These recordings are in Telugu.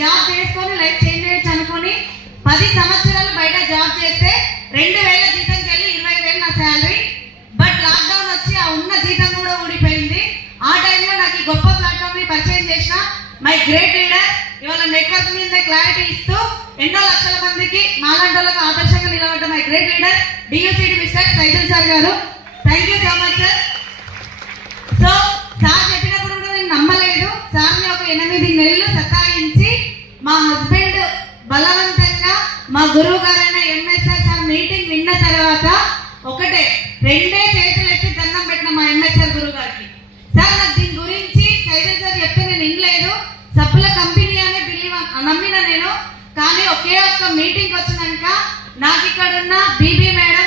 జాబ్ చేసుకొని లైఫ్ చేంజ్ చేయొచ్చు అనుకుని 10 సంవత్సరాలు బయట జాబ్ చేస్తే 2000 జీతంకి వెళ్ళి 20,000 నా శాలరీ. బట్ లాక్డౌన్ వచ్చి ఆ ఉన్న జీతం కూడా ఊడిపోయింది. ఆ టైంలో నాకు ఈ గొప్ప ప్లాట్ఫామ్ ని పరిచయం చేసిన మై గ్రేట్ లీడర్ ఇవాళ నెట్వర్క్ మీద క్లారిటీ ఇస్తూ ఎన్నో లక్షల మందికి మాలాంటి వాళ్ళకి ఆదర్శంగా నిలబడ్డ మై గ్రేట్ లీడర్ డియూసిడి మిస్టర్ సైదుల్ సార్ గారు. Thank you so much sir. So sir చెప్పినప్పుడు కూడా నేను నమ్మలేదు. సార్ని ఒక 8 నెలలు సతాయించి మా హస్బెండ్ బలవంతంగా మా గురువు గారైన ఎంఎస్ఆర్ సార్ మీటింగ్ విన్న తర్వాత ఒకటే 2 చేతులు ఎత్తి దండం పెట్టిన మా ఎంఎస్ఆర్ గురువు గారికి. సార్ నాకు దీని గురించి సైదుల్ సార్ చెప్తే నేను వినలేదు, సబ్బుల కంపెనీ అనే బిల్లి నమ్మిన నేను. కానీ ఒకే ఒక్క మీటింగ్ వచ్చినాక నాకు ఇక్కడ ఉన్న బీబీ మేడం,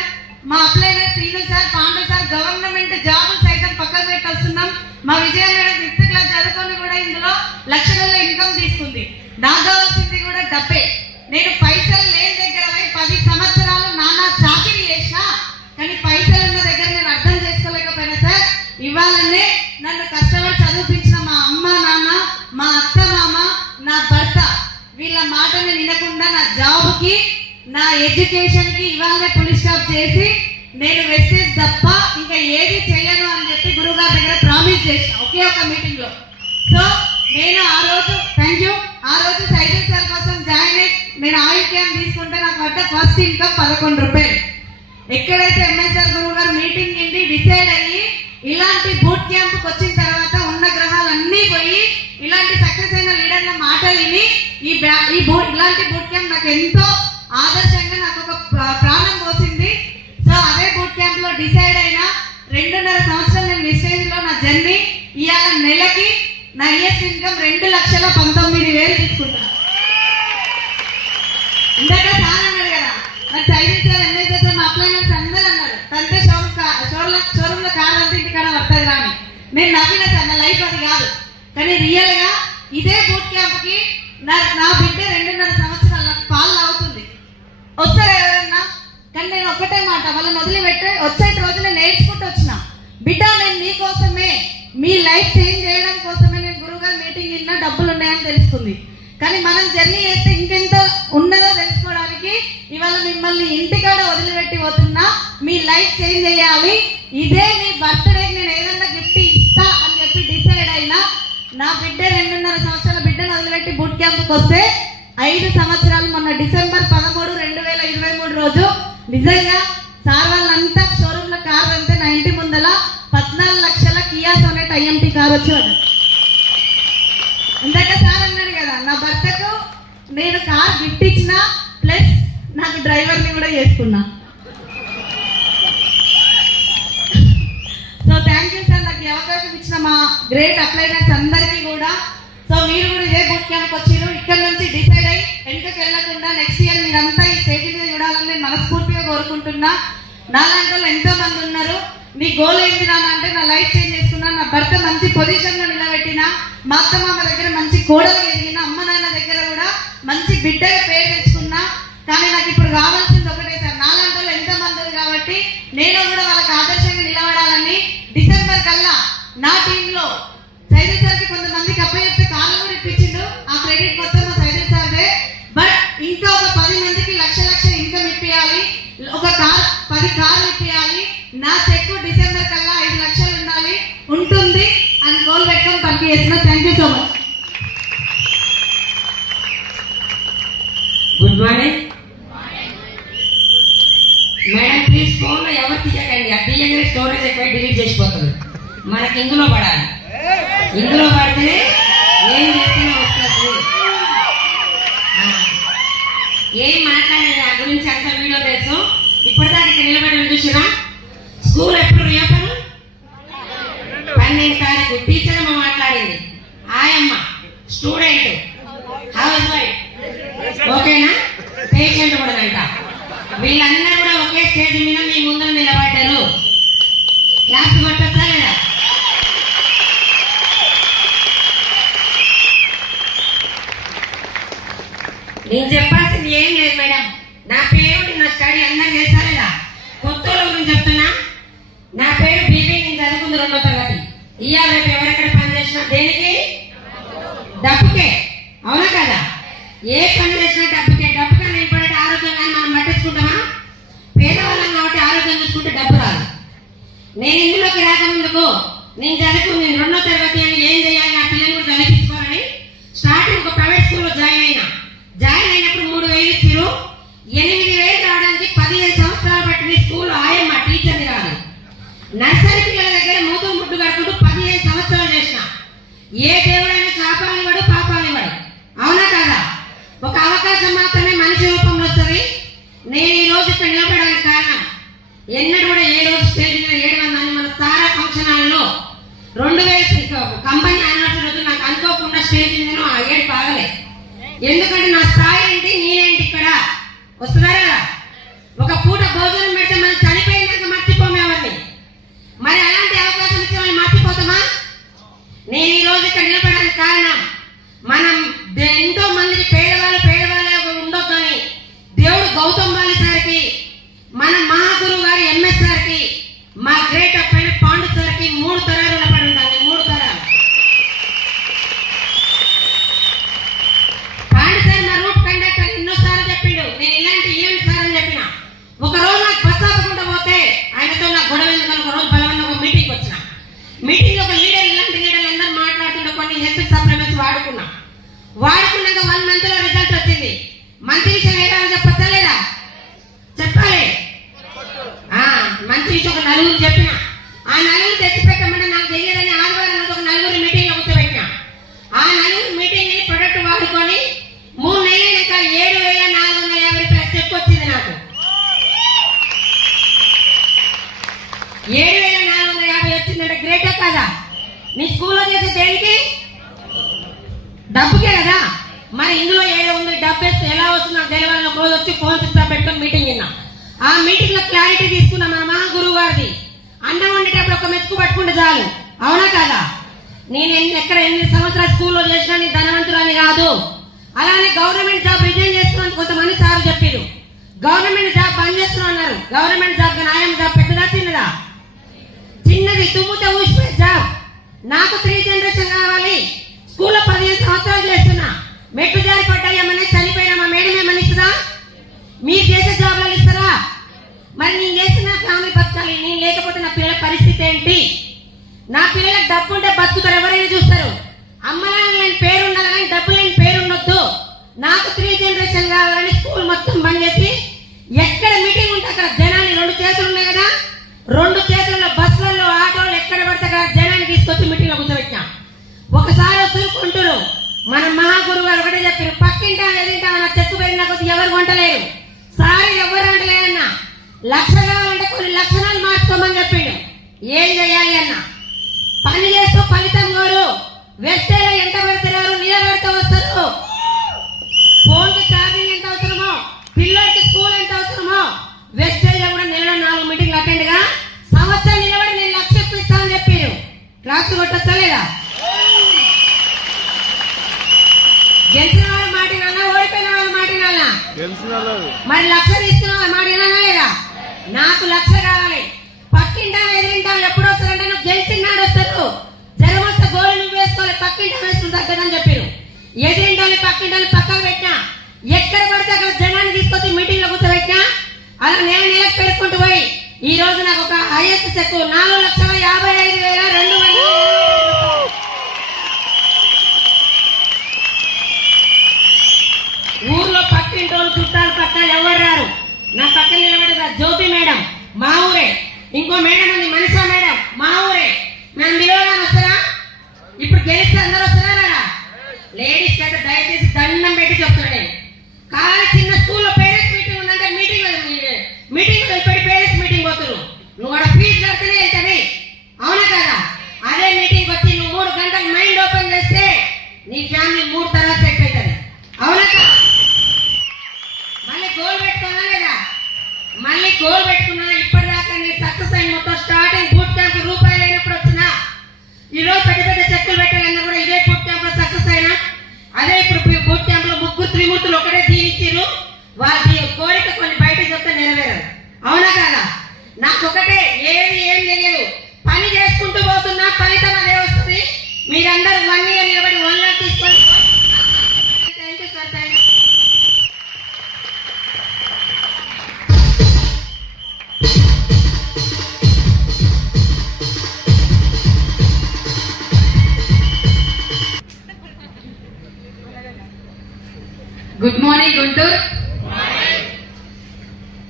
మా అప్లైనర్ Srinu sir, Pandu sir government జాబులు సైతం పక్కకు పెట్టి వస్తున్నాం. మా విజయ మేడం 5th క్లాస్ చదువుకొని కూడా ఇందులో లక్షలలో ఇన్కమ్ తీసుకుంది. నాకు కావాల్సింది కూడా డబ్బే. నేను పైసలు లేని దగ్గర 10 సంవత్సరాలు నానా చాకిరీ చేసిన, కానీ పైసలు ఉన్న దగ్గర నేను అర్థం చేసుకోలేకపోయినా సార్. ఇవాళనే నన్ను కష్టపడి చదివించిన మా అమ్మ నాన్న, మా అత్త మామ, నా భర్త వీళ్ళ మాటని వినకుండా నా జాబ్ కి నా ఎడ్యుకేషన్ కి ఇవాళనే పులిస్ స్టాప్ చేసి నేను వెస్టేజ్ తప్ప ఇంకా ఏది చేయను అని చెప్పి గురువు గారి దగ్గర ప్రామిస్ చేసిన ఒకే ఒక మీటింగ్ లో. సో నేను ఆ రోజు థ్యాంక్ యూ, ఆ రోజు సైదుల్ సార్ కోసం జాయిన్ అయ్యి నేను ఆయిల్ క్యాన్ తీసుకుంటే నాకు పడ్డ ఫస్ట్ ఇన్కమ్ 11 రూపాయలు. ఎక్కడైతే ఎంఎస్ఆర్ గురువు గారు మీటింగ్ ఇండి డిసైడ్ అయ్యి ఇలాంటి బూట్ క్యాంప్ వచ్చిన తర్వాత ఉన్న గ్రహాలన్నీ పోయి ఇలాంటి సక్సెస్ అయిన లీడర్ల మాట విని ఇలాంటి బూట్ క్యాంప్ నాకు ఎంతో ఆదర్శంగా నాకు ఒక ప్రాణం పోసింది. సో అదే బూట్ క్యాంప్ లో డిసైడ్ అయిన 2.5 సంవత్సరాలు నేను విస్టేజ్ లో నా జర్నీ. ఇవాళ నెలకి నా ఇయర్స్ ఇన్కమ్ 2,19,000 తీసుకుంటాను. ఇందాక సార్ అన్నారు కదా, నాకు సైన్స్ సార్ ఎంఎస్ఆర్ సార్ మా అప్లైనర్స్ అందరూ అన్నారు తంతే షోరూమ్ లో కార్ అంటే ఇంటికాడ పడుతుంది కానీ నేను నవ్విన సార్. నా లైఫ్ అది కాదు, కానీ రియల్ గా ఇదే బూట్ క్యాంప్ కి నా బిడ్డ 2.5 సంవత్సరాలు పాలు అవుతుంది. వస్తారు ఎవరన్నా, కానీ నేను ఒక్కటే మాట వాళ్ళని వదిలిపెట్టే వచ్చే రోజునే నేర్చుకుంటూ వచ్చిన బిడ్డ నేను మీకోసమే, మీ లైఫ్ చేంజ్ చేయడం కోసమే నేను గురువుగారు మీటింగ్ విన్నా డబ్బులు ఉన్నాయని తెలుసుకుంది. కానీ మనం జర్నీ చేస్తే ఇంకెంతో ఉన్నదో తెలుసుకోవడానికి ఇవాళ మిమ్మల్ని ఇంటికాడ వదిలిపెట్టి పోతున్నా. మీ లైఫ్ చేంజ్ చేయాలి, ఇదే మీ బర్త్డేకి నేను ఏదన్నా గిఫ్ట్ ఇస్తా అని చెప్పి డిసైడ్ అయినా. నా బిడ్డ 2.5 సంవత్సరాల బిడ్డను వదిలిపెట్టి బూట్ క్యాంప్కి వస్తే 5 సంవత్సరాలు మొన్న డిసెంబర్ 13, 2023 రోజు నిజంగా సార్ వాళ్ళంతా షోరూమ్ లో కార్ అంతే నా ఇంటి ముందల 14 లక్షల కియా సోనెట్ ఐఎంటీ కార్ వచ్చేవాడు. ఇందాక సార్ అన్నాడు కదా, నా భర్తకు నేను కార్ గిఫ్ట్ ఇచ్చిన ప్లస్ నాకు డ్రైవర్ ని కూడా చేసుకున్నా. సో థ్యాంక్ యూ సార్, నాకు ఈ అవకాశం ఇచ్చిన మా గ్రేట్ అప్లైనర్స్ అందరికీ కూడా. సో మీరు కూడా ఇదే బూట్ క్యాంప్ వచ్చారు, ఇక్కడ నుంచి డిసైడ్ అయ్యి వెనుకకి వెళ్లకుండా నెక్స్ట్ ఇయర్ మీరంతా ఈ స్టేజ్ మీద చూడాలని నేను మనస్ఫూర్తిగా కోరుకుంటున్నా. నాలాంటి వాళ్ళు ఎంతో మంది ఉన్నారు. నీ గోల్ ఏంటి నాన్న అంటే నా లైఫ్ చేంజ్ చేసుకున్నా, నా భర్త మంచి పొజిషన్ లో నిలబెట్టిన, మా అత్త మామ దగ్గర మంచి కోడలు ఎదిగిన, అమ్మ నాన్న దగ్గర కూడా మంచి బిడ్డగా పేరు తెచ్చుకున్నా. కానీ నాకు ఇప్పుడు కావాల్సింది ఒకటే సార్, నాలాంటి వాళ్ళు ఎంతో మంది కాబట్టి నేను కూడా వాళ్ళకి ఆదర్శంగా నిలబడాలని డిసెంబర్ కల్లా నా టీంలో సైదుల్ సార్కి కొంతమందికి అప్పచెప్పి కార్లు కూడా ఇప్పించిండు. ఆ క్రెడిట్ మొత్తం మా సైదుల్ సార్దే. బట్ ఇంకా ఒక 10 మందికి లక్ష ఇన్కమ్ ఇప్పియాలి, ఒక 10 కార్లు ఇప్పియాలి. నా చెక్కు డిసెంబర్ కల్లా 5 లక్షలు ఉండాలి, ఉంటుంది అని గోల్ పెట్టుకొని పని చేస్తున్నా. Thank you so much. Good morning madam. Please phone లో ఎవరు తీయకండి, ఆ తీయగానే స్టోరేజ్ ఎక్కువ డిలీట్ చేసిపోతుంది. మనకి ఇందులో పడాలి, ఇందులో పడితేనే ఏం చేస్తున్నా వస్తుంది. ఏం మాట్లాడేది ఆ గురించి అంత వీడియో తెలుసు. ఇప్పటిదాకా ఇక్కడ నిలబడి చూసినా స్కూల్ ఎప్పుడు రియోపెన్ 12వ తారీఖు. టీచర్ అమ్మ మాట్లాడింది, ఆయమ్మ స్టూడెంట్ హౌస్ వైఫ్ ఓకేనా, పేషెంట్ కూడా అంట. వీళ్ళందరూ కూడా ఒకే స్టేజ్ మీద మీ ముందు నిలబడ్డారు. క్లాస్ కొట్టచ్చా లేదా? నేను చెప్పాల్సింది ఏం లేదు మేడం. నా పేరు నా స్టడీ అందరూ చేస్తారా? కొత్త గురించి చెప్తున్నా. నా పేరు బీబీ, నేను చదువుకుంది 2వ తరగతి. ఇవాళ రేపు ఎవరెక్కడ పని చేసినా దేనికి? డబ్బుకే, అవునా కదా? ఏ పని చేసినా డబ్బుకే. డబ్బు కానీ ఇంపార్టెంట్, ఆరోగ్యం కానీ మనం పట్టించుకుంటామా? పేదవాళ్ళం కాబట్టి ఆరోగ్యం చూసుకుంటే డబ్బు రాదు. నేను ఇందులోకి రాకముందుకు నేను చదువుకుని నేను 2వ తరగతి అని ఏం చేయాలి, నా పిల్లలు కూడా చదివించుకోవాలని స్టార్టింగ్ ఒక ప్రైవేట్ స్కూల్లో జాయిన్ అయినప్పుడు 3,000 ఇచ్చారు. 8,000 రావడానికి 15 సంవత్సరాలు పట్టింది. స్కూల్ ఆయమ్మ టీచర్ని కాదు. నర్సరీ పిల్లల దగ్గర మూతులు ముడ్డు కడుకుంటూ 15 సంవత్సరాలు చేసిన. ఏ దేవుడైనా శాపాలు ఇవ్వడు, పాపాలు ఇవ్వడు. అవునా కాదా? ఒక అవకాశం మాత్రమే మనిషి రూపంలో వస్తుంది. నేను ఈ రోజు ఇక్కడ నిలబడడానికి కారణం, ఎన్నడూ కూడా ఏ రోజు స్టేజ్ మీద 700 మన తారా ఫంక్షన్ హాల్లో 2000 కంపెనీ యానివర్సరీ రోజు నాకు అనుకోకుండా స్టేజ్ మీద ఆ ఏడు బాగలే. ఎందుకంటే నా స్థాయి ఏంటి, నేనేంటి ఇక్కడ వస్తున్నారా? ఒక పూట భోజనం పెడితే మనం చనిపోయినాక మర్చిపోమే ఎవరిని. మరి అలాంటి అవకాశం ఇచ్చి వాళ్ళు మర్చిపోతామా? నేను ఈ రోజు ఇక్కడ నిలబడడానికి కారణం, మనం ఎంతో మందికి పేదవాళ్ళే ఉండొద్దని దేవుడు గౌతమ్ బాలి సార్కి, మన మహాగురువు గారి ఎంఎస్ సార్కి, మా గ్రేట్ అప్పైన పాండు సార్కి 3 తరాలు నిలబడి ఉంటాను. 3 తరాలు. పాండు సార్ మా రూట్ కండక్టర్ ఎన్నోసార్లు చెప్పిండు, నేను ఇలాంటి ఈవెంట్ సార్ అని చెప్పిన. ఒక రోజు నాకు బస్ ఆపకుండా పోతే ఆయనతో నాకు గొడవ ఎందుకని ఒక రోజు బలమైన ఒక మీటింగ్ వచ్చిన. మీటింగ్ ఒక లీడర్, ఇలాంటి లీడర్లు అందరూ మాట్లాడుతుంటే కొన్ని హెల్త్ సప్లిమెంట్స్ వాడుకున్నాక 1 month లో రిజల్ట్ వచ్చింది. మంచి విషయం ఏదో చెప్పచ్చా లేదా? చెప్పాలి. మంచి విషయం ఒక 4 చెప్పిన. ఆ 4 తెచ్చిపెట్టమంటే నాకు తెలియదని ఆదివారం ఒక 4 మీటింగ్ లో కూర్చోబెట్టిన. ఆ 4 మీటింగ్ ని ప్రొడక్ట్ వాడుకొని 3 నెలలక 7,450 రూపాయలు చెక్ వచ్చింది నాకు. 7,450 వచ్చిందంటే గ్రేటే కదా? నీ స్కూల్లో చేసే దేనికి? డబ్బుకే కదా. మరి ఇందులో ఏదో ఉంది, డబ్బు వేస్తే ఎలా వస్తుంది నాకు తెలియాలని ఒక రోజు వచ్చి ఫోన్ సిస్టా పెట్టుకొని మీటింగ్ విన్నా. ఆ మీటింగ్ లో క్లారిటీ తీసుకున్నా, మన మహాగురువు గారిది. అన్నం వండేటప్పుడు ఒక మెతుకు పట్టుకుంటే చాలు. అవునా కాదా? నేను ఎక్కడ 8 సంవత్సరాలు స్కూల్లో చేసినా నేను ధనవంతులని కాదు. అలానే గవర్నమెంట్ జాబ్ రిజైన్ చేస్తున్నాను కొంతమంది సార్లు చెప్పారు. గవర్నమెంట్ జాబ్ బంద్ చేస్తున్నా అన్నారు. గవర్నమెంట్ జాబ్ న్యాయం జాబ్ పెద్దదా చిన్నదా? చిన్నది, తుమ్ముతో ఊసిపోయే జాబ్. నాకు 3 జనరేషన్ కావాలి. స్కూల్లో 15 సంవత్సరాలు చేస్తున్నా. మెట్టు జారి పడ్డా ఏమన్నా చనిపోయినా మా మేడం ఏమన్నా ఇస్తుందా? మీరు చేసే జాబ్లలో ఇస్తారా? మరి నేను చేసిన ఫ్యామిలీ బతకాలి. నేను లేకపోతే నా పిల్లల పరిస్థితి ఏంటి? నా పిల్లలకు డబ్బు ఉంటే బతుకుతారు, ఎవరైనా చూస్తారు. అమ్మలాగా లేని పేరు ఉండాలి కానీ డబ్బు లేని పేరు ఉండొద్దు. నాకు 3 జనరేషన్ కావాలని స్కూల్ మొత్తం బంద్ చేసి ఎక్కడ మీటింగ్ ఉంటే అక్కడ జనాన్ని 2 చేతులు ఉన్నాయి కదా, 2 చేతులలో బస్సులలో ఆటోలు ఎక్కడ పడితే అక్కడ జనాన్ని తీసుకొచ్చి మీటింగ్ లో కూర్చోబెట్టినా. ఒకసారి వస్తువులు కొంటురు. మన మహాగురువు గారు ఒకటే చెప్పారు, పక్కింటా ఎదింటా నా చెక్కు పెరిగిన కొద్ది ఎవరు కొంటలేరు. సారీ ఎవరు అంటలేరన్న. 1,00,000 కావాలంటే కొన్ని లక్షణాలు మార్చుకోమని చెప్పిండు. ఏం చేయాలి అన్న? పని చేస్తూ ఫలితం కోరు. వెస్టేలో ఎంత పెడతారు, నిలబెడతా వస్తారు. ఫోన్ కి ఛార్జింగ్ ఎంత అవసరమో, పిల్లలకి స్కూల్ ఎంత అవసరమో, వెస్టేలో కూడా నెలలో 4 మీటింగ్లు అటెండ్ గా సంవత్సరం నిలబడి నేను 1,00,000 ఇస్తామని చెప్పారు. క్లాస్ కొట్టచ్చా లేదా? గెలిచిన వాళ్ళ మాట వినాలా, ఓడిపోయిన వాళ్ళ మాట వినాలా? మరి 1,00,000 తీసుకున్న వాళ్ళ మాట వినాలా లేదా? నాకు 1,00,000 కావాలి. పక్కింటాం ఎదిరింటాం ఎప్పుడు వస్తారంటే నువ్వు గెలిచినాడు వస్తారు. జ్వరం వస్తే గోలు నువ్వు వేసుకోవాలి, పక్కింటాం వేసుకుని తగ్గదని చెప్పారు. ఎదిరింటాన్ని పక్కింటాన్ని పక్కన పెట్టినా, ఎక్కడ పడితే అక్కడ జనాన్ని తీసుకొచ్చి మీటింగ్ లో కూర్చోబెట్టినా. అలా నెలకు పెట్టుకుంటూ పోయి ఈ రోజు నాకు ఒక హైయెస్ట్ చెక్ 4,55,200. ఊర్లో పక్కింటోళ్ళు చుట్టాలు పక్కన ఎవరు రారు. నా పక్కన నిలబడేది జ్యోతి మేడం, మా ఊరే. ఇంకో మేడం ఉంది మనసా మేడం, మా ఊరే. మేము నిలవడానికి వస్తారా? ఇప్పుడు గెలిస్తే అందరూ వస్తున్నారా? లేడీస్ అయితే దయచేసి దండం పెట్టి చెప్తున్నా నేను. కానీ చిన్న స్కూల్లో పేరెంట్స్ మీటింగ్ ఉందంటే మీటింగ్ వెళ్ళిపోయి పేరెంట్స్ మీటింగ్ పోతున్నారు. నువ్వు అక్కడ ఫీజు కడితేనే వెళ్తావి. అవునా కదా? అదే మీటింగ్ వచ్చి నువ్వు 3 గంటలు మైండ్ ఓపెన్ చేస్తే నీ ఫ్యామిలీ 3 తరాలు సెట్ అవుతుంది. అవునా కదా? మళ్ళీ గోల్ పెట్టుకున్నా లేదా? మళ్ళీ గోల్ పెట్టుకున్నా. ఇప్పటిదాకా నీ సక్సెస్ అయిన మొత్తం స్టార్టింగ్ బూట్ క్యాంప్ రూపాయలు అయినప్పుడు వచ్చినా, ఈ రోజు పెద్ద పెద్ద చెక్కులు పెట్టాలన్నా కూడా ఇదే బూట్ క్యాంప్ లో సక్సెస్ అయినా. అదే ఇప్పుడు బూట్ క్యాంప్ లో 3 త్రిమూర్తులు ఒకటే దీవించారు. వాళ్ళ కోరిక కొన్ని బయట చెప్తే నెరవేరదు. అవునా కదా? నాకు ఒకటే, ఏం తెలియదు, పని చేసుకుంటూ పోతున్నా, ఫలితం అదే వస్తుంది. మీరందరూ 1 year నిలబడి 1 lakh తీసుకొని. Thank you sir. Thank you. Good morning Guntur.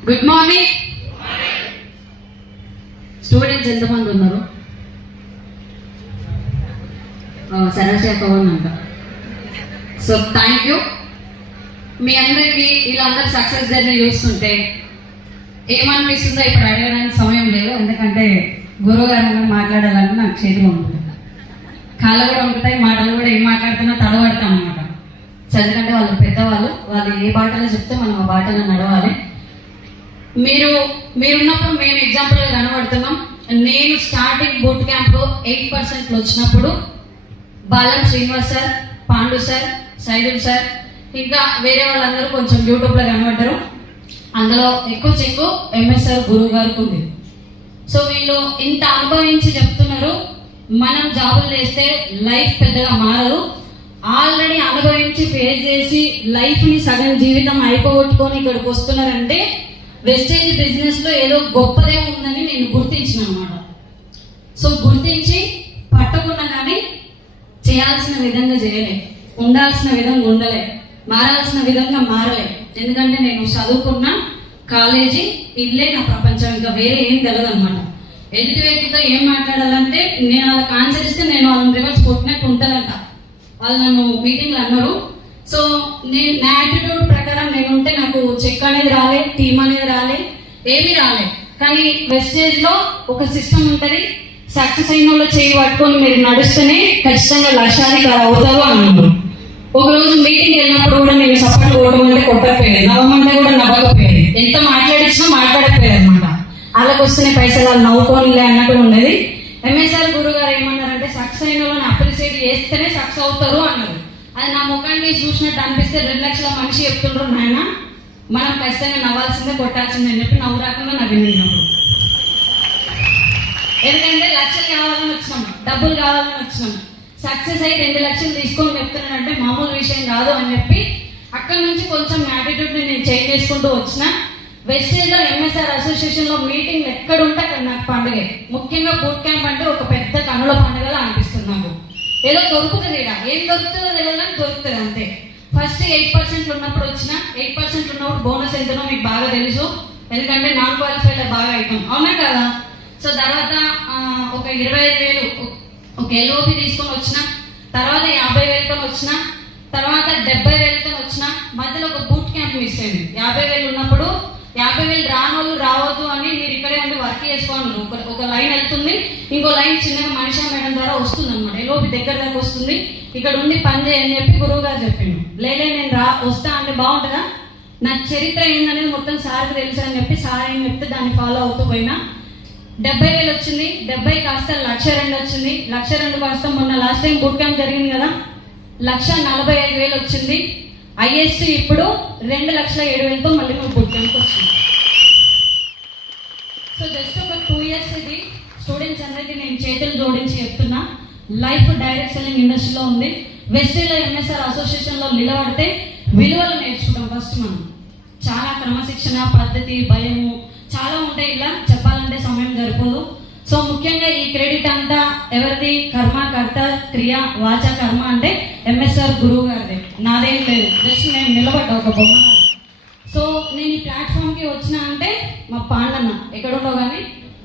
Good morning students ఎంతమంది ఉన్నారు? సరస్వతి అంట. So thank you. మీ అందరికీ ఇలా అందరు సక్సెస్ జర్నీ చూస్తుంటే ఏమనిపిస్తుందో ఇప్పుడు అడగడానికి సమయం లేదు, ఎందుకంటే గురువు గారు మాట్లాడాలని నాకు చేతిలో ఉంటుంది. కాళ్ళు కూడా ఉంటాయి, మాటలు కూడా ఏం మాట్లాడుతున్నా తడబడతాం అనమాట. చదువుకంటే వాళ్ళు పెద్దవాళ్ళు, వాళ్ళు ఏ బాటలో చెప్తే మనం ఆ బాటలో నడవాలి. మీరున్నప్పుడు మేము ఎగ్జాంపుల్గా కనబడుతున్నాం. నేను స్టార్టింగ్ బూట్ క్యాంప్ 8% వచ్చినప్పుడు Balam Srinivas sir, Pandu sir, Saidul sir, ఇంకా వేరే వాళ్ళందరూ కొంచెం యూట్యూబ్లో కనబడ్డారు. అందులో ఎక్కువ చెక్కు ఎంఎస్ఆర్ గురువు గారికి ఉంది. సో వీళ్ళు ఇంత అనుభవించి చెప్తున్నారు, మనం జాబులు చేస్తే లైఫ్ పెద్దగా మారదు. ఆల్రెడీ అనుభవించి ఫేస్ చేసి లైఫ్ ని సగం జీవితం అయిపోగొట్టుకొని ఇక్కడికి వస్తున్నారంటే వెస్టేజ్ బిజినెస్ లో ఏదో గొప్పదే ఉందని నేను గుర్తించిన అనమాట. సో గుర్తించి పట్టుకున్నా కానీ చేయాల్సిన విధంగా చేయలే, ఉండాల్సిన విధంగా ఉండలే, మారాల్సిన విధంగా మారలే. ఎందుకంటే నేను చదువుకున్న కాలేజీ ఇల్లే నా ప్రపంచం, ఇంకా వేరే ఏం తెలియదు అనమాట. ఎదుటి వ్యక్తితో ఏం మాట్లాడాలంటే నేను వాళ్ళకి ఆన్సర్ ఇస్తే నేను వాళ్ళని రివర్స్ కొట్టినట్టు ఉంటుందంట. వాళ్ళు నన్ను మీటింగ్లో అన్నారు. సో నేను నా యాటిట్యూడ్ ప్రకారం నేను ఉంటే నాకు చెక్ అనేది రాలే, టీమ్ అనేది రాలే, ఏమీ రాలే. కానీ వెస్టేజ్ లో ఒక సిస్టమ్ ఉంటది, సక్సెస్ అయిన వాళ్ళు చేయి పట్టుకొని మీరు నడుస్తూనే ఖచ్చితంగా లక్ష్యానికి అవుతారు అన్నారు. ఒక రోజు మీటింగ్ వెళ్ళినప్పుడు కూడా నేను సపోర్ట్ కొట్టడం అంటే కొట్టకపోయేది, నవ్వమంటే కూడా నవ్వకపోయేది, ఎంత మాట్లాడించినా మాట్లాడకపోయేది అనమాట. వాళ్ళకి వస్తున్న పైసలు వాళ్ళు నవ్వుకోనిలే అన్నట్టు ఉండేది. ఎంఎస్ఆర్ గురువు గారు ఏమన్నారంటే సక్సెస్ అయిన వాళ్ళని అప్రిసియేట్ చేస్తేనే సక్సెస్ అవుతారు అన్నారు. అది నా ముఖాన్ని చూసినట్టు అనిపిస్తే 2 లక్షల మనిషి చెప్తుండ్రు, నాయన మనం ఖచ్చితంగా నవ్వాల్సిందే, కొట్టాల్సిందే అని చెప్పి నవ్వు రాకుండా నవ్వినప్పుడు. ఎందుకంటే లక్షలు కావాలని వచ్చినాం, డబ్బులు కావాలని వచ్చినాం. సక్సెస్ అయ్యి 2 లక్షలు తీసుకొని చెప్తున్నానంటే మామూలు విషయం కాదు అని చెప్పి అక్కడ నుంచి కొంచెం యాటిట్యూడ్ ని నేను చేంజ్ చేసుకుంటూ వచ్చిన. వెస్టేజ్ లో ఎంఎస్ఆర్ అసోసియేషన్ లో మీటింగ్ ఎక్కడ ఉంటే అక్కడ నాకు పండుగ. ముఖ్యంగా బూట్ క్యాంప్ అంటే ఒక పెద్ద కనుల పండుగలా అనిపిస్తుంది నాకు. ఏదో దొరుకుతుంది, ఏం దొరుకుతుందో తెలియదు కానీ దొరుకుతుంది అంతే. ఫస్ట్ 8% ఉన్నప్పుడు వచ్చిన, 8% ఉన్నప్పుడు బోనస్ ఎంతనో మీకు బాగా తెలుసు, ఎందుకంటే నాన్ క్వాలిఫైడ్ బాగా అవుతాం, అవునా కదా. సో తర్వాత ఒక 25,000 ఒక ఎల్ఓపి తీసుకొని వచ్చిన, తర్వాత 50,000తో వచ్చిన, తర్వాత 70,000తో వచ్చిన. మధ్యలో ఒక బూట్ క్యాంప్ మిస్ అయింది. 50,000 ఉన్నప్పుడు 50,000 రానోళ్ళు రావద్దు అని మీరు ఇక్కడే ఉండి వర్క్ చేసుకోండి. ఒక లైన్ వెళ్తుంది, ఇంకో లైన్ చిన్నగా మనిషి మేడం ద్వారా వస్తుంది అనమాట. ఎల్ఓపి దగ్గర దాకా వస్తుంది, ఇక్కడ ఉండి పని చేయని చెప్పి గురువు గారు చెప్పిండు. లేలే నేను వస్తా అంటే బాగుంటుందా, నా చరిత్ర ఏందనేది మొత్తం సార్కి తెలుసు అని చెప్పి సార్ ఏం చెప్తే దాన్ని ఫాలో అవుతూ పోయినా. 70,000 వచ్చింది, 70 కాస్త 1,02,000 వచ్చింది, 1,02,000 కాస్త మొన్న లాస్ట్ టైం బూట్ క్యాంప్ జరిగింది కదా 1,45,000 వచ్చింది. హైయెస్ట్ ఇప్పుడు 2,07,000తో మళ్ళీ మేము బూట్ క్యాంప్ వచ్చింది. సో జస్ట్ ఒక 2 years ఇది స్టూడెంట్స్ అందరికీ నేను చేతులు జోడించి చెప్తున్నా, లైఫ్ డైరెక్ట్ సెల్లింగ్ ఇండస్ట్రీలో ఉంది. వెస్టేజ్ లో ఎంఎస్ఆర్ అసోసియేషన్ లో నిలబడితే విలువలు నేర్చుకుంటాం. ఫస్ట్ మనం చాలా క్రమశిక్షణ, పద్ధతి, భయము చాలా ఉంటాయి. ఇలా చెప్పాలంటే సమయం సరిపోదు. సో ముఖ్యంగా ఈ క్రెడిట్ అంతా ఎవరిది? కర్మ, కర్త, క్రియ, వాచ, కర్మ అంటే ఎంఎస్ఆర్ గురువు గారిదే, నాదేం లేదు. జస్ట్ నేను నిలబడ్డా ఒక బొమ్మ. సో నేను ఈ ప్లాట్ఫామ్ కి వచ్చిన అంటే మా పాండన్న ఎక్కడుండో కానీ,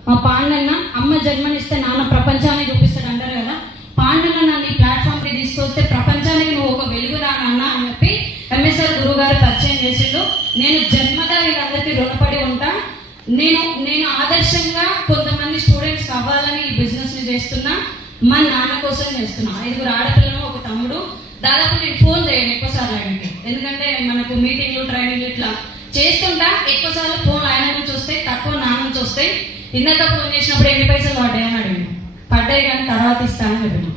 మా పాండన్న అమ్మ జన్మనిస్తే నాన్న ప్రపంచాన్ని చూపిస్తాడు అంటారు కదా. పాండన్న నన్ను ఈ ప్లాట్ఫామ్ కి తీసుకొస్తే ప్రపంచానికి నువ్వు ఒక వెలుగు రానన్నా అని చెప్పి ఎంఎస్ఆర్ గురువు గారు పరిచయం చేసిండు. నేను జన్మగా వీళ్ళందరికీ రుణపడి ఉంటా. నేను ఆదర్శంగా కొంతమంది స్టూడెంట్స్ అవ్వాలని ఈ బిజినెస్ ని చేస్తున్నా. మా నాన్న కోసం చేస్తున్నా. 5 ఆడపిల్లలు, ఒక తమ్ముడు. దాదాపు నేను ఫోన్ చేయను ఎక్కువసార్లు ఆయనకి, ఎందుకంటే మనకు మీటింగ్లు, ట్రైనింగ్లు ఇట్లా చేస్తుంటా. ఎక్కువసార్లు ఫోన్ ఆయన నుంచి వస్తాయి, తక్కువ నా నుంచి వస్తాయి. ఇందాక ఫోన్ చేసినప్పుడు 8 పైసలు పడ్డాయి అని అడిగిన, పడ్డాయి కానీ తర్వాత ఇస్తానని చెప్పిన.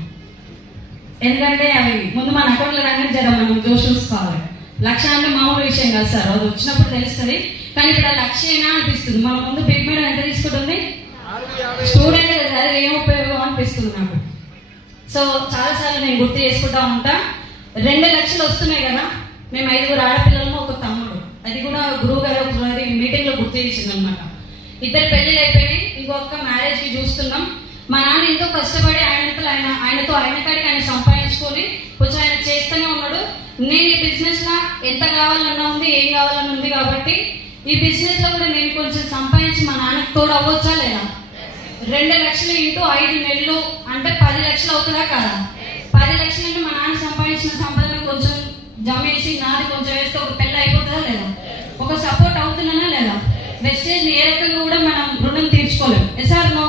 ఎందుకంటే అవి ముందు మన అకౌంట్లో రాగానే జర మనం చూసుకోవాలి. 1,00,000 అంటే మామూలు విషయం కాదు సార్, అది వచ్చినప్పుడు తెలుస్తుంది. కానీ ఇప్పుడు ఆ 1,00,000 అనిపిస్తుంది. మన ముందు బిగ్ మేడం ఎంత తీసుకుంటుంది, స్టూడెంట్ కదా, అది ఏం ఉపయోగం అనిపిస్తుంది నాకు. సో చాలాసార్లు నేను గుర్తు చేసుకుంటా ఉంటా. 2 లక్షలు వస్తున్నాయి కదా, మేము 5 ఆడపిల్లలము, ఒక తమ్ముడు. అది కూడా గురువు గారు ఒకసారి మీటింగ్ లో గుర్తు చేసింది అనమాట. 2 పెళ్లిళ్ళు అయిపోయినాయి, ఇంకొక మ్యారేజ్ కి చూస్తున్నాం. మా నాన్న ఎంతో కష్టపడి ఆయనతో ఆయన కాడికి ఆయన సంపాదించుకొని కొంచెం ఆయన చేస్తూనే ఉన్నాడు. నేను ఈ బిజినెస్ లా ఎంత కావాలన్నా ఉంది, ఏం కావాలన్నా ఉంది కాబట్టి ఈ బిజినెస్ లో కూడా నేను కొంచెం సంపాదించి మా నాన్నకి తోడు అవ్వచ్చా లేదా? 2 లక్షలు ఇంటూ 5 నెలలు అంటే 10 లక్షలు అవుతుందా కాదా? 10 లక్షలు అంటే మా నాన్న సంపాదించిన సంపాదన కొంచెం జమేసి నాది కొంచెం వేస్తే ఒక పెళ్ళి అయిపోతుందా లేదా? ఒక సపోర్ట్ అవుతున్నానా లేదా? వెస్టేజ్ ఏ రకంగా కూడా మనం రుణం తీర్చుకోలేము. SR no?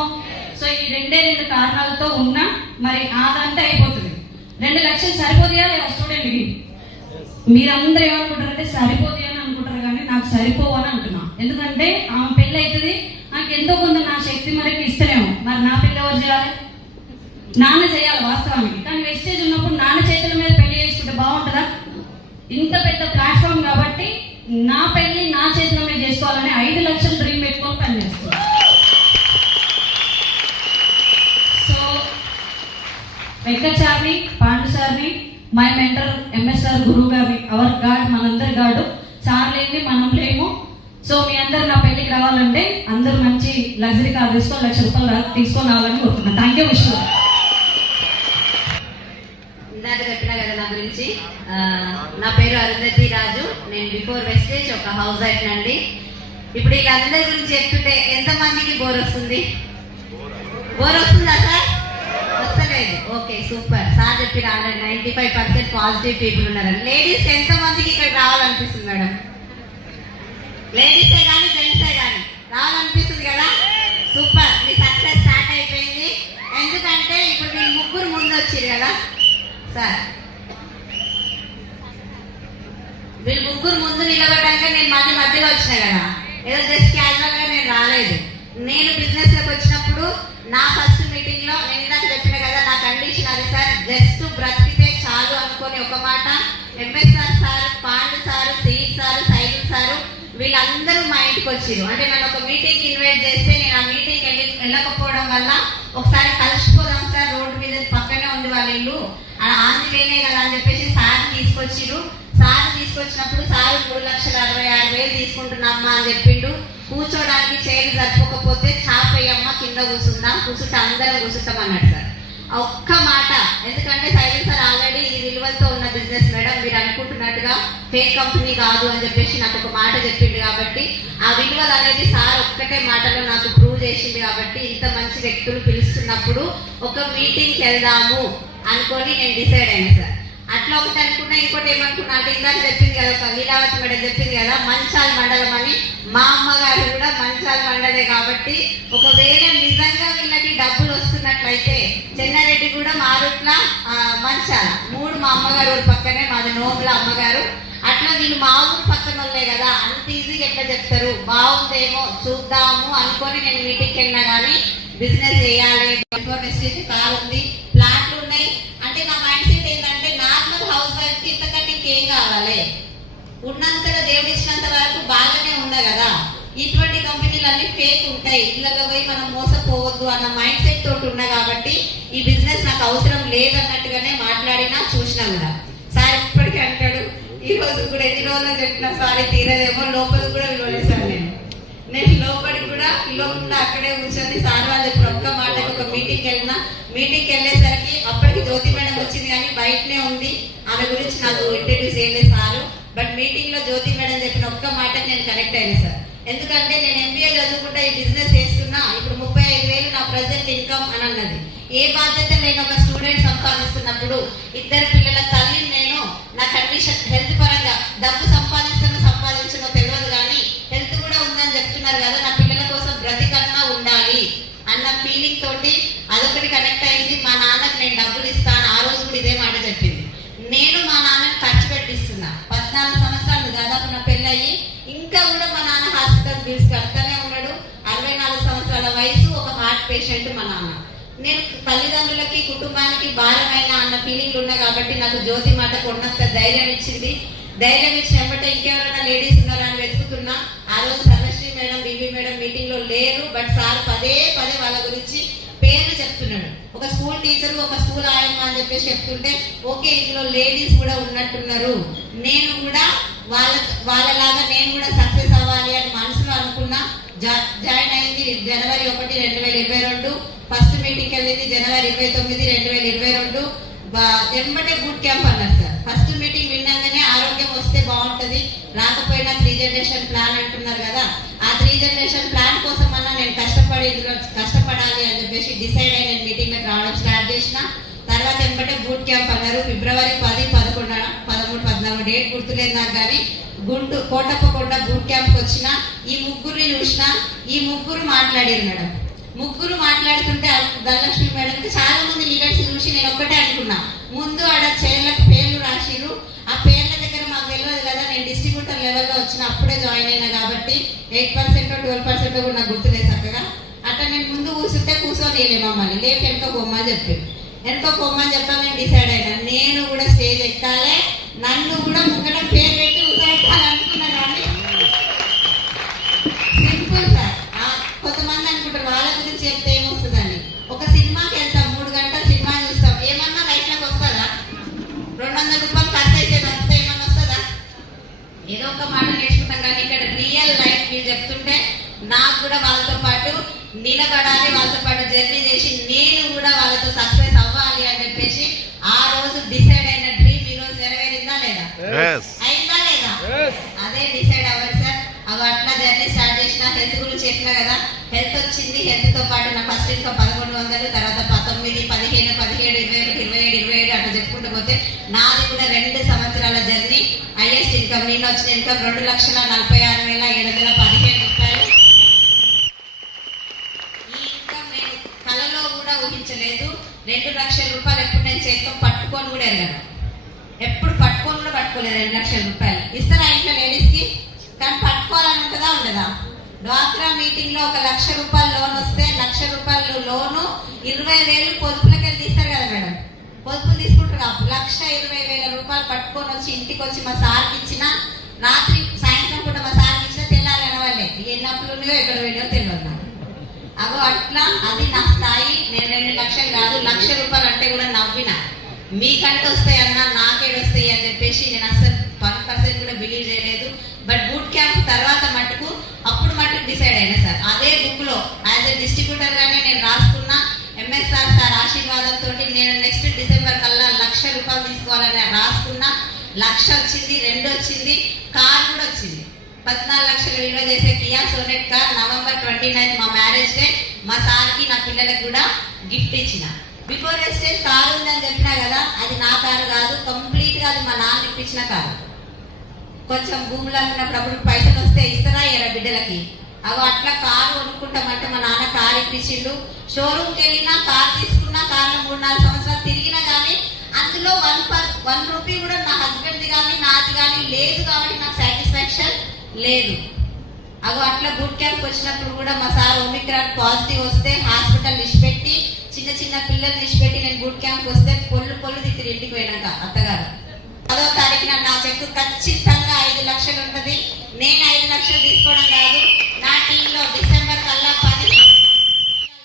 సో ఈ 2 కారణాలతో ఉన్నా మరి ఆదంతా అయిపోతుంది. 2 లక్షలు సరిపోతాయా లేదా స్టూడెంట్కి? మీరందరూ ఏమనుకుంటారంటే సరిపోతాయి అని అనుకుంటారు, కానీ నాకు సరిపోవని అంటున్నా. ఎందుకంటే ఆమె పెళ్ళి అవుతుంది, నాకు ఎంతో కొంత నా శక్తి మరికి ఇస్తలేము. మరి నా పెళ్ళి ఎవరు చేయాలి? నాన్న చేయాలి వాస్తవానికి. కానీ వెస్టేజ్ ఉన్నప్పుడు నాన్న చేతుల మీద పెళ్లి చేసుకుంటే బాగుంటుందా? ఇంత పెద్ద ప్లాట్ఫామ్ కాబట్టి నా పెళ్లి నా చేతుల మీద చేసుకోవాలని 5 లక్షలు డ్రీమ్ పెట్టుకొని పని చేస్తాను. సో వెంకట్ సార్ని, పాండు సార్ని, మై మెంటర్ ఎంఎస్ఆర్ గురువు గారిని, అవర్ గాడ్, మనందరి గాడు సార్ లేని మనం లేము. సో మీ అందరు నా పెళ్లికి రావాలంటే అందరూ మంచి లగ్జరీ కార్ తీసుకొని 1 లక్ష రూపాయలు తీసుకొని రావాలని కోరుతున్నాను. Thank you Vishnu. ఇందాక చెప్పినా కదా నా గురించి. నా పేరు అరుంధతి రాజు. నేను బిఫోర్ వెస్టేజ్ ఒక హౌస్ వైఫ్ నండి. ఇప్పుడు వీళ్ళందరి గురించి చెప్తుంటే ఎంతమందికి బోర్ వస్తుంది? బోర్ వస్తుందా సార్? వస్తలేదు. Okay, super. సార్ చెప్పిన 95% పాజిటివ్ పీపుల్ ఉన్నారండి. లేడీస్ ఎంతమందికి ఇక్కడ రావాలనిపిస్తుంది మేడం? లేడీసే కానీ జెంట్సే కానీ రావాలనిపిస్తుంది కదా? సూపర్. మీ సక్సెస్ స్టార్ట్ అయిపోయింది. ఎందుకంటే ఇప్పుడు మీరు 3 ముందు వచ్చారు కదా సార్. వీళ్ళు 3 ముందు నిలబడ్డాక నేను మధ్యలో వచ్చినా కదా. ఏదో జస్ట్ క్యాజువల్ గా నేను రాలేదు. నేను బిజినెస్ లోకి వచ్చినప్పుడు నా ఫస్ట్ మీటింగ్ లో నేను ఇందాక చెప్పిన కదా, నా కండిషన్ అది సార్. జస్ట్ బ్రతికితే చాలు అనుకొని ఒక మాట. MSR sir, Pandu sir, seat sir, cycle sir వీళ్ళందరూ మా ఇంటికి వచ్చారు. అంటే నన్ను ఒక మీటింగ్ ఇన్వైట్ చేస్తే నేను ఆ మీటింగ్ వెళ్ళకపోవడం వల్ల ఒకసారి కలిసిపోదాం సార్, రోడ్డు మీద పక్కనే ఉంది వాళ్ళ ఇల్లు, ఆంధ్రలేనే కదా అని చెప్పేసి సార్ తీసుకొచ్చిరు. సార్ తీసుకొచ్చినప్పుడు సార్ 3,66,000 తీసుకుంటున్నామ్మా అని చెప్పిండు. కూర్చోడానికి చైర్లు సరిపోకపోతే చాపయ్యమ్మ కింద కూర్చుంటే అందరం కూర్చుంటాం అన్నాడు సార్. ఒక్క మాట. ఎందుకంటే సైలెన్స్ సార్ ఆల్రెడీ ఇది విలువలతో ఉన్న బిజినెస్ మేడం, మీరు అనుకుంటున్నట్టుగా ఫేక్ కంపెనీ కాదు అని చెప్పేసి నాకు ఒక మాట చెప్పిండు. కాబట్టి ఆ విలువలు అనేది సార్ ఒక్కటే మాటలో నాకు ప్రూవ్ చేసింది. కాబట్టి ఇంత మంచి వ్యక్తులు పిలుస్తున్నప్పుడు ఒక మీటింగ్కి వెళ్దాము అనుకొని నేను డిసైడ్ అయినా సార్. అట్లా ఒకటి అనుకున్నా. ఇంకోటి ఏమనుకున్నా అంటే ఇందాక చెప్పింది కదా, ఒక లీలావతి మేడం చెప్పింది కదా మంచాల మండలం అని. మా అమ్మగారు కూడా మంచాల మండలే. కాబట్టి ఒకవేళ నిజంగా వీళ్ళకి డబ్బులు వస్తున్నట్లయితే చెన్నారెడ్డి కూడా మారుట్ల, మంచాల 3 మా అమ్మగారు ఊరు పక్కనే, మాది నోముల అమ్మగారు. అట్లా వీళ్ళు మా ఊరు పక్కన వాళ్ళే కదా, అంత ఈజీగా ఎట్లా చెప్తారు? బాగుందేమో చూద్దాము అనుకొని నేను మీటింగ్కి వెళ్ళినా కానీ బిజినెస్ చేయాలి. కార్ ఉంది, ప్లాట్లు ఉన్నాయి. అంటే నా మైండ్ సెట్ ఏంటంటే నార్మల్ హౌస్ వైఫ్ కి ఇంతకంటే ఇంకేం కావాలి? ఉన్నంతలో దేవుడు ఇచ్చినంత వరకు బాగానే ఉన్నా కదా. ఇటువంటి కంపెనీలు అన్ని ఫేక్ ఉంటాయి, ఇళ్ళలో పోయి మనం మోసపోవద్దు అన్న మైండ్ సెట్ తోటి ఉన్నా కాబట్టి ఈ బిజినెస్ నాకు అవసరం లేదన్నట్టుగానే మాట్లాడినా చూసినా కూడా. సార్ ఇప్పటికీ అంటాడు, ఈ రోజు కూడా ఎన్ని రోజులు చెప్పినా సారీ తీరదేమో, లోపల కూడా విలువలేసాను నేను లోపలికి కూడా పిలవకుండా అక్కడే కూర్చొని సార్ వాళ్ళు ఇప్పుడు ఒక్క మాటకి ఒక మీటింగ్కి వెళ్ళినా, మీటింగ్కి వెళ్ళేసరికి అప్పటికి జ్యోతి మేడం వచ్చింది కానీ బయటనే ఉంది. ఆమె గురించి నాకు ఇంట్రడ్యూస్ చేయలేదు సారు. బట్ మీటింగ్ లో జ్యోతి మేడం చెప్పిన ఒక్క మాటకి నేను కనెక్ట్ అయ్యాను సార్. ఎందుకంటే నేను ఎంబీఏ చదువుకుంటా ఈ బిజినెస్ చేస్తున్నా, ఇప్పుడు 35,000 నా ప్రజెంట్ ఇన్కమ్ అని అన్నది. ఏ బాధ్యత నేను ఒక స్టూడెంట్ సంపాదిస్తున్నప్పుడు 2 పిల్లల తల్లిని నేను, నా కండిషన్ హెల్త్ పరంగా డబ్బు సంపాదించడం తెలియదు కానీ హెల్త్ కూడా ఉందని చెప్తున్నారు కదా, నా పిల్లల కోసం బ్రతికన్నా ఉండాలి అన్న ఫీలింగ్ తోటి అదొకటి కనెక్ట్ అయింది. మా నాన్నకి నేను డబ్బులు ఇస్తాను, ఆ రోజు కూడా ఇదే మాట చెప్పింది. నేను మా నాన్నని ఖర్చు పెట్టిస్తున్నా. 14 సంవత్సరాలు దాదాపు నా పెళ్ళయి ఇంకా కూడా మా నాన్న హాస్పిటల్ బిల్స్ కడతానే ఉన్నాడు. 64 సంవత్సరాల వయసు, ఒక హార్ట్ పేషెంట్ మా నాన్న. నేను తల్లిదండ్రులకి కుటుంబానికి భారమైన అన్న ఫీలింగ్ ఉన్నా కాబట్టి నాకు జ్యోతి మాట కొన్నంత ధైర్యం ఇచ్చింది. ధైర్యం ఇచ్చిన వెంబటే ఇంకెవరైనా లేడీస్ ఉన్నారా అని వెతుకుతున్నా. ఆ రోజు Sarvashri madam, BB madam meeting లో లేరు. బట్ సార్ పదే వాళ్ళ గురించి పేర్లు చెప్తున్నాడు. ఒక స్కూల్ టీచర్, ఒక స్కూల్ ఆయమ్మ అని చెప్పేసి చెప్తుంటే ఓకే ఇందులో లేడీస్ కూడా ఉన్నట్టున్నారు, నేను కూడా వాళ్ళలాగా నేను కూడా సక్సెస్ అవ్వాలి అని మనసులో అనుకున్నా. జాయిన్ అయింది జనవరి 1, 2022. ఫస్ట్ మీటింగ్ వెళ్ళింది జనవరి 29, 2022. వెంబటే బూట్ క్యాంప్ అన్నారు సార్. ఫస్ట్ మీటింగ్ విన్నాక జనరేషన్ ప్లాన్ అంటున్నారు కదా, ఆ 3 జనరేషన్ ప్లాన్ కోసం అన్నా నేను కష్టపడాలి అని చెప్పేసి డిసైడ్ అయ్యి నేను మీటింగ్లకు రావడం స్టార్ట్ చేసిన. తర్వాత ఎంబటే బూట్ క్యాంప్ అన్నారు. ఫిబ్రవరి 10, 11, 13, 14 డేట్ గుర్తులేదు నాకు, కానీ కోటప్పకొండ బూట్ క్యాంప్ వచ్చిన ఈ ముగ్గురిని చూసిన. ఈ ముగ్గురు మాట్లాడారు మేడం. ముగ్గురు మాట్లాడుతుంటే ధనలక్ష్మి మేడంకి చాలా మంది లీడర్స్ చూసి నేను ఒక్కటే అనుకున్నా, ముందు ఆడ చైర్లకు పేర్లు రాసిరు, ఆ పేర్ల దగ్గర మాకు తెలియదు కదా, నేను డిస్ట్రిబ్యూటర్ లెవెల్లో వచ్చిన అప్పుడే జాయిన్ అయినా కాబట్టి 8% 12% కూడా నాకు గుర్తులేదు చక్కగా. అట్లా నేను ముందు కూర్చుంటే కూర్చొని మమ్మల్ని లేపు వెనుక బొమ్మని చెప్పారు. వెనుక బొమ్మని చెప్పా నేను డిసైడ్ అయినా నేను కూడా స్టేజ్ ఎక్కాలి, నన్ను కూడా ముంగట పేరు పెట్టి అనుకున్నా. కానీ సింపుల్ సార్. కొంతమంది అనుకుంటారు వాళ్ళ గురించి చెప్తే ఏమొస్తుందని. ఒక సినిమాకి వెళ్తాం, 3 గంటల సినిమా చూస్తాం, ఏమన్నా లైట్లోకి వస్తుందా? 200 రూపాయలు ఖర్చు అయితే అంతా ఏమన్నా వస్తుందా? ఏదో ఒక మాట నేర్చుకుంటాం. కానీ ఇక్కడ రియల్ లైఫ్ మీరు చెప్తుంటే నాకు కూడా వాళ్ళతో పాటు నిలబడాలి, వాళ్ళతో పాటు జర్నీ చేసి నేను కూడా వాళ్ళతో సక్సెస్ అవ్వాలి అని చెప్పేసి ఆ రోజు డిసైడ్ అయిన డ్రీమ్ ఈ రోజు నెరవేరిందా లేదా? అయిందా లేదా? అదే డిసైడ్ అవ్వాలి సార్. అవి అట్లా జర్నీ స్టార్ట్ చేసిన. హెల్త్ గురించి చెప్పినా కదా, హెల్త్ వచ్చింది. హెల్త్ తో పాటు నా ఫస్ట్ ఇన్కమ్ 1100, తర్వాత 19, 15, 17, 20, 27 అట్లా చెప్పుకుంటూ పోతే నాది కూడా 2 సంవత్సరాల జర్నీ. హైయెస్ట్ ఇన్కమ్ నిన్న వచ్చిన ఇన్కమ్ 2,46,715 రూపాయలు. ఈ ఇన్కమ్ నేను కలలో కూడా ఊహించలేదు. 2 లక్షల రూపాయలు ఎప్పుడు నేను చేతితో పట్టుకొని కూడా ఎరగను, ఎప్పుడు పట్టుకొని కూడా పట్టుకోలేదు. 2 లక్షల రూపాయలు ఇస్తారా ఇంట్లో లేడీస్ కి? కానీ పట్టుకోవాలని ఉంటుందా ఉండదా? డ్వాక్రా మీటింగ్ లో 1 లక్ష రూపాయలు లోన్ వస్తే 1 లక్ష రూపాయలు లోను 20,000 పొదుపులకి తీస్తారు కదా మేడం, పొదుపులు తీసుకుంటారు. 1,20,000 రూపాయలు పట్టుకొని వచ్చి ఇంటికి వచ్చి మా సార్కి ఇచ్చిన, రాత్రి సాయంత్రం పూట మా సార్కి ఇచ్చిన, తెల్లారి అనవాళ్ళే ఎన్ని అప్పులు ఉన్నాయో ఎక్కడ పోయినాయో తెలియదు నాకు. అగో అట్లా అది నా స్థాయి. నేను 2 లక్షలు కాదు 1 లక్ష రూపాయలు అంటే కూడా నవ్విన. మీకంటే వస్తాయి అన్నా నాకేడు వస్తాయి అని చెప్పేసి నేను అసలు 1% కూడా బిలీవ్ చేయలేదు. బట్ బూట్ క్యాంప్ తర్వాత మటుకు అప్పుడు డిసైడ్ అయినా సార్. అదే బుక్ లో యాజ్ ఎ డిస్ట్రిబ్యూటర్ గానే నేను రాసుకున్నా. ఎంఎస్ఆర్ సార్ ఆశీర్వాదంతో నేను నెక్స్ట్ డిసెంబర్ కల్లా 1 లక్ష రూపాయలు తీసుకోవాలని రాసుకున్నా. 1 లక్ష వచ్చింది, 2 వచ్చింది, కార్ కూడా వచ్చింది. 14 లక్షలు విలువ చేసే కియా సోనెట్ కార్ నవంబర్ 29 మా మ్యారేజ్ డే మా సార్కి నా పిల్లలకు కూడా గిఫ్ట్ ఇచ్చిన. బిఫోర్ ఎస్టేజ్ కారు ఉందని చెప్పినా కదా, అది నా కారు కాదు, కంప్లీట్ గా అది మా నాన్న ఇప్పించిన కారు. కొంచెం భూములు అమ్మినప్పుడు అప్పుడు పైసలు వస్తే ఇస్తారా ఎరా బిడ్డలకి? అవి అట్లా కారు కొనుక్కుంటామంటే మా నాన్న కారు ఇప్పించిండు. షోరూమ్కి వెళ్ళినా కారు తీసుకున్నా, కార్లో 3-4 సంవత్సరాలు తిరిగినా కానీ అందులో 1 రూపీ కూడా నా హస్బెండ్ది కానీ నాది కానీ లేదు. కాబట్టి నాకు సాటిస్ఫాక్షన్ లేదు. అవి అట్లా బూట్ క్యాంప్ వచ్చినప్పుడు కూడా మా సార్ ఒమిక్రాన్ పాజిటివ్ వస్తే హాస్పిటల్ లిస్ట్ పెట్టి చిన్న పిల్లలు లిస్ట్ పెట్టి నేను బూట్ క్యాంప్ వస్తే పొల్లు తిరిగి ఇంటికి పోయినాక అత్తగారు 10వ తారీఖున నా చెక్కు ఖచ్చితంగా 5 లక్షలు ఉంటుంది. నేను 5 లక్షలు తీసుకోవడం కాదు, నా టీంలో డిసెంబర్ కల్లా 10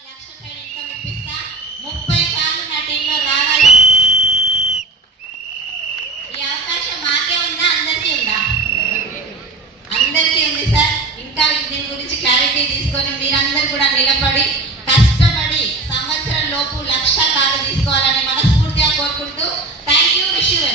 లక్షల ఇన్కమ్ ఇప్పిస్తా. 30 సార్లు నా టీంలో రావాలి. ఈ అవకాశం మాకే ఉందా? అందరికీ ఉందా? అందరికీ ఉంది సార్. ఇంకా దీని గురించి క్లారిటీ తీసుకొని మీరందరూ కూడా నిలబడి కష్టపడి సంవత్సరం లోపు 1 లక్ష కారు తీసుకోవాలని మనస్ఫూర్తిగా కోరుకుంటూ థ్యాంక్ యూ. Wish you.